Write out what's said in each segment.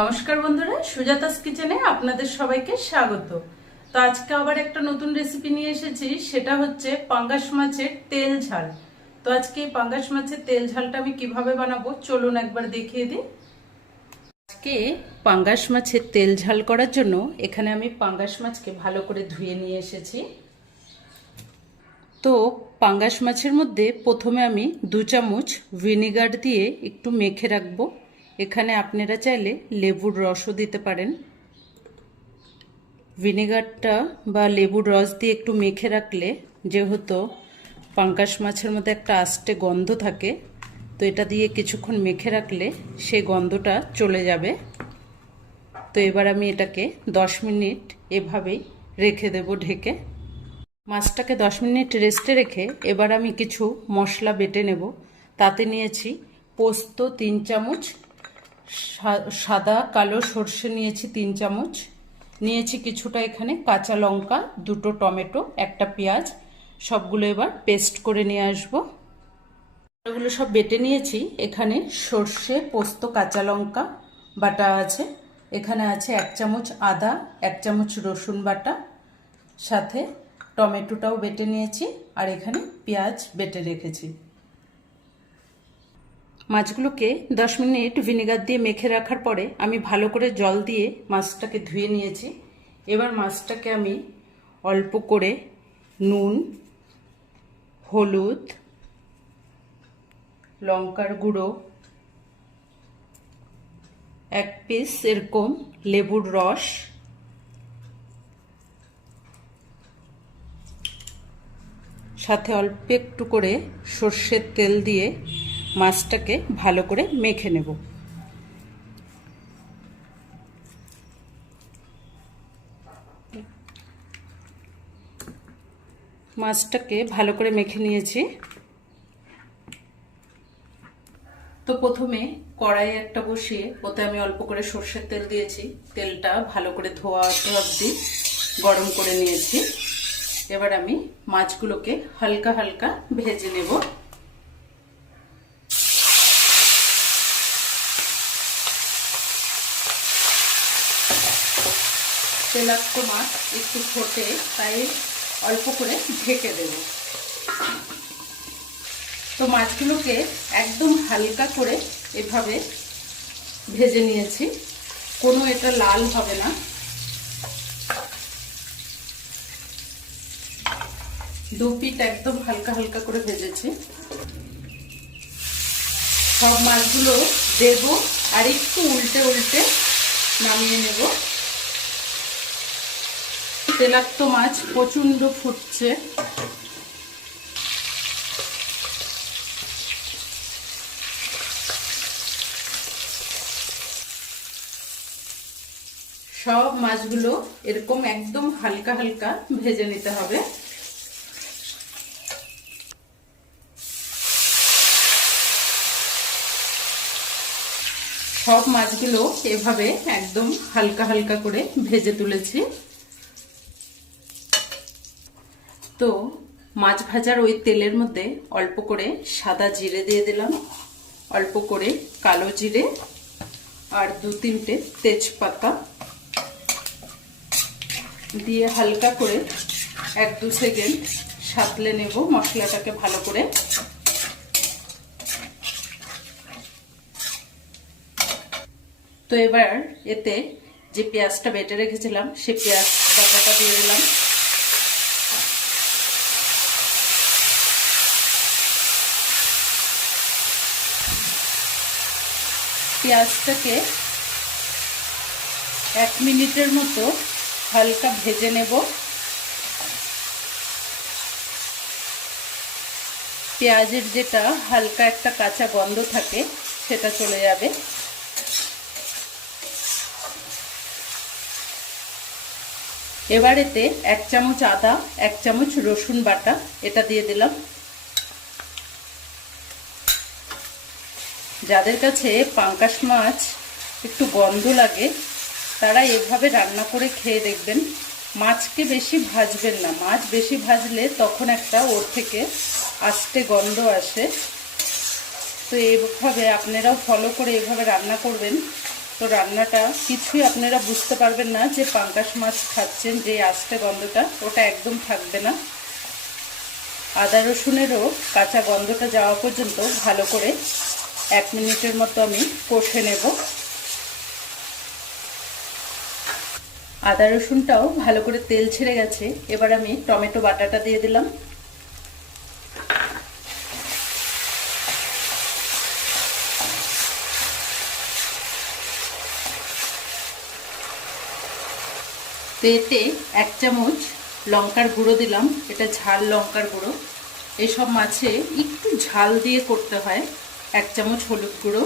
নমস্কার বন্ধুরা, সুজাতাস কিচেনে আপনাদের সবাইকে স্বাগত। তো আজকে আবার একটা নতুন রেসিপি নিয়ে এসেছি, সেটা হচ্ছে পাঙ্গাস মাছের তেল ঝাল। তো আজকে এই পাঙ্গাস মাছের তেল ঝালটা আমি কিভাবে বানাবো চলুন একবার দেখিয়ে দিই। আজকে পাঙ্গাস মাছের তেল ঝাল করার জন্য এখানে আমি পাঙ্গাস মাছকে ভালো করে ধুয়ে নিয়ে এসেছি। তো পাঙ্গাস মাছের মধ্যে প্রথমে আমি 2 চামচ ভিনেগার দিয়ে একটু মেখে রাখবো। এখানে আপনারা চাইলে লেবুর রসও দিতে পারেন। ভিনেগারটা বা লেবুর রস দিয়ে একটু মেখে রাখলে যেহেতু পাঙ্গাস মাছের মধ্যে একটা আস্তে গন্ধ থাকে, তো এটা দিয়ে কিছুক্ষণ মেখে রাখলে সেই গন্ধটা চলে যাবে। তো এবার আমি এটাকে 10 মিনিট এভাবেই রেখে দেব ঢেকে। মাছটাকে 10 মিনিট রেস্টে রেখে এবার আমি কিছু মশলা বেটে নেব। তাতে নিয়েছি পোস্ত 3 চামচ, সাদা কালো সর্ষে নিয়েছি 3 চামচ, নিয়েছি কিছুটা এখানে কাঁচা লঙ্কা, 2টো টমেটো, একটা পেঁয়াজ, সবগুলো এবার পেস্ট করে নিয়ে আসবো। এগুলো সব বেটে নিয়েছি। এখানে সর্ষে, পোস্ত, কাঁচা লঙ্কা বাটা আছে, এখানে আছে 1 চামচ আদা, 1 চামচ রসুন বাটা, সাথে টমেটোটাও বেটে নিয়েছি, আর এখানে পেঁয়াজ বেটে রেখেছি। মাছগুলোকে 10 মিনিট ভিনেগার দিয়ে মেখে রাখার পরে আমি ভালো করে জল দিয়ে মাছটাকে ধুয়ে নিয়েছি। এবার মাছটাকে আমি অল্প করে নুন, হলুদ, লঙ্কার গুঁড়ো, 1 পিস এরকম লেবুর রস, সাথে অল্প একটু করে সর্ষের তেল দিয়ে মাছটাকে ভালো করে মেখে নেব। মাছটাকে ভালো করে মেখে নিয়েছি। তো প্রথমে কড়াই একটা বসিয়ে ওতে আমি অল্প করে সর্ষের তেল দিয়েছি। তেলটা ভালো করে ধোয়া অবধি গরম করে নিয়েছি। এবার আমি মাছগুলোকে হালকা হালকা ভেজে নেব। তেলাক্ত মাছ একটু ফোটে, তাই অল্প করে ঢেকে দেব। তো মাছগুলোকে একদম হালকা করে এভাবে ভেজে নিয়েছি, কোনো এটা লাল হবে না। দু পিঠ একদম হালকা হালকা করে ভেজেছি। সব মাছগুলো দেব আর একটু উল্টে উল্টে নামিয়ে নেব। তেলাক্ত মাছ প্রচন্ড ফুটছে। সব মাছগুলো এরকম একদম হালকা হালকা ভেজে নিতে হবে। সব মাছগুলো এভাবে একদম হালকা হালকা করে ভেজে তুলেছি। তো মাছ ভাজার ওই তেলের মধ্যে অল্প করে সাদা জিরে দিয়ে দিলাম, অল্প করে কালো জিরে, আর 2-3টে তেজপাতা দিয়ে হালকা করে 1-2 সেকেন্ড সাঁতলে নেব মশলাটাকে ভালো করে। তো এবার এতে যে পেঁয়াজটা বেটে রেখেছিলাম সে পেঁয়াজ বাটাটা দিয়ে দিলাম। পেঁয়াজটাকে 1 মিনিটের মতো হালকা ভেজে নেব। পেঁয়াজের যেটা হালকা একটা কাঁচা গন্ধ থাকে সেটা চলে যাবে। এবার এতে 1 চামচ আদা, 1 চামচ রসুন বাটা এটা দিয়ে দিলাম। যাদের কাছে পাঙ্গাস মাছ একটু গন্ধ লাগে তারা এভাবে রান্না করে খেয়ে দেখবেন। মাছকে বেশি ভাজবেন না, মাছ বেশি ভাজলে তখন একটা ওর থেকে আস্তে গন্ধ আসে। তো এইভাবে আপনারাও ফলো করে এভাবে রান্না করবেন, তো রান্নাটা কিছুই আপনারা বুঝতে পারবেন না যে পাঙ্গাস মাছ খাচ্ছেন, যে আস্তে গন্ধটা ওটা একদম থাকবে না। আদা রসুনেরও কাঁচা গন্ধটা যাওয়া পর্যন্ত ভালো করে 1 মিনিটের মতো আমি কষে নেব। আদা রসুনটাও ভালো করে তেল ছেড়ে গেছে। এবার আমি টমেটো বাটাটা দিয়ে দিলাম। তো এতে 1 চামচ লঙ্কার গুঁড়ো দিলাম, এটা ঝাল লঙ্কার গুঁড়ো। এসব মাছে একটু ঝাল দিয়ে করতে হয়। 1 চামচ হলুদ গুঁড়ো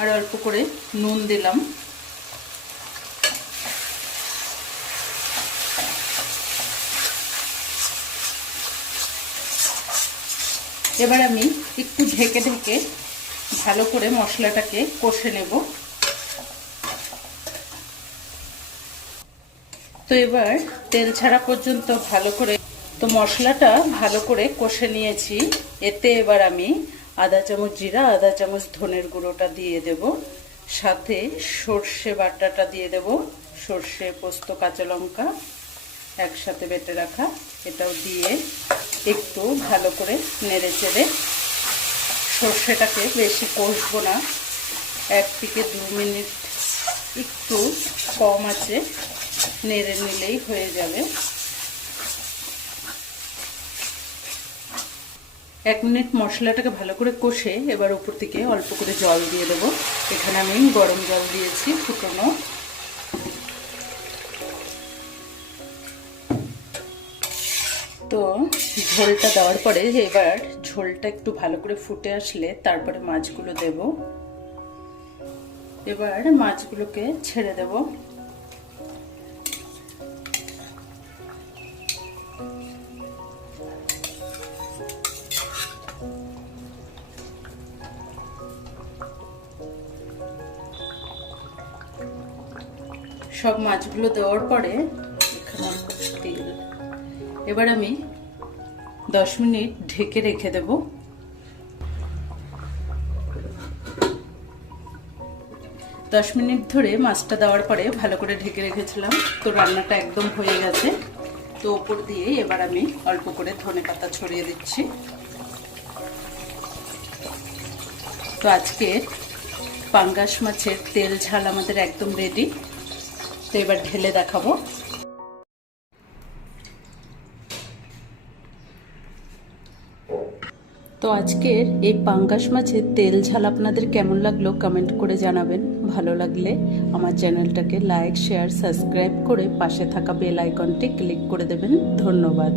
আর অল্প করে নুন দিলাম। এবার আমি একটু ঢেকে ঢেকে ভালো করে মশলাটাকে কষে নেব। তো এবার তেল ছাড়া পর্যন্ত ভালো করে, তো মশলাটা ভালো করে কষে নিয়েছি। এতে এবার আমি আধা চামচ জিরা, আধা চামচ ধনের গুঁড়োটা দিয়ে দেব, সাথে সর্ষে বাটাটা দিয়ে দেব, সর্ষে, পোস্ত, কাঁচা লঙ্কা একসাথে বেটে রাখা, এটাও দিয়ে একটু ভালো করে নেড়ে চেড়ে, সর্ষেটাকে বেশি কষবো না, 1 থেকে 2 মিনিট একটু কম আঁচে নেড়ে নিলেই হয়ে যাবে। 1 মিনিট মশলাটাকে ভালো করে কষে এবার উপর থেকে অল্প করে জল দিয়ে দেবো। এখানে আমি গরম জল দিয়েছি ফুটানো। তো ঝোলটা দেওয়ার পরে এবার ঝোলটা একটু ভালো করে ফুটে আসলে তারপরে মাছগুলো দেব। এবার মাছগুলোকে ছেড়ে দেব। সব মাছগুলো দেওয়ার পরে এখানে তেল, এবার আমি 10 মিনিট ঢেকে রেখে দেব। 10 মিনিট ধরে মাছটা দেওয়ার পরে ভালো করে ঢেকে রেখেছিলাম। তো রান্নাটা একদম হয়ে গেছে। তো উপর দিয়ে এবার আমি অল্প করে ধনেপাতা ছড়িয়ে দিচ্ছি। তো আজকে পাঙ্গাস মাছের তেল ঝাল আমাদের একদম রেডি। তো এবার ঢেলে দেখাবো। তো আজকের এই পাঙ্গাস মাছের তেল ঝাল আপনাদের কেমন লাগলো কমেন্ট করে জানাবেন। ভালো লাগলে আমার চ্যানেলটাকে লাইক, শেয়ার, সাবস্ক্রাইব করে পাশে থাকা বেল আইকনটি ক্লিক করে দেবেন। ধন্যবাদ।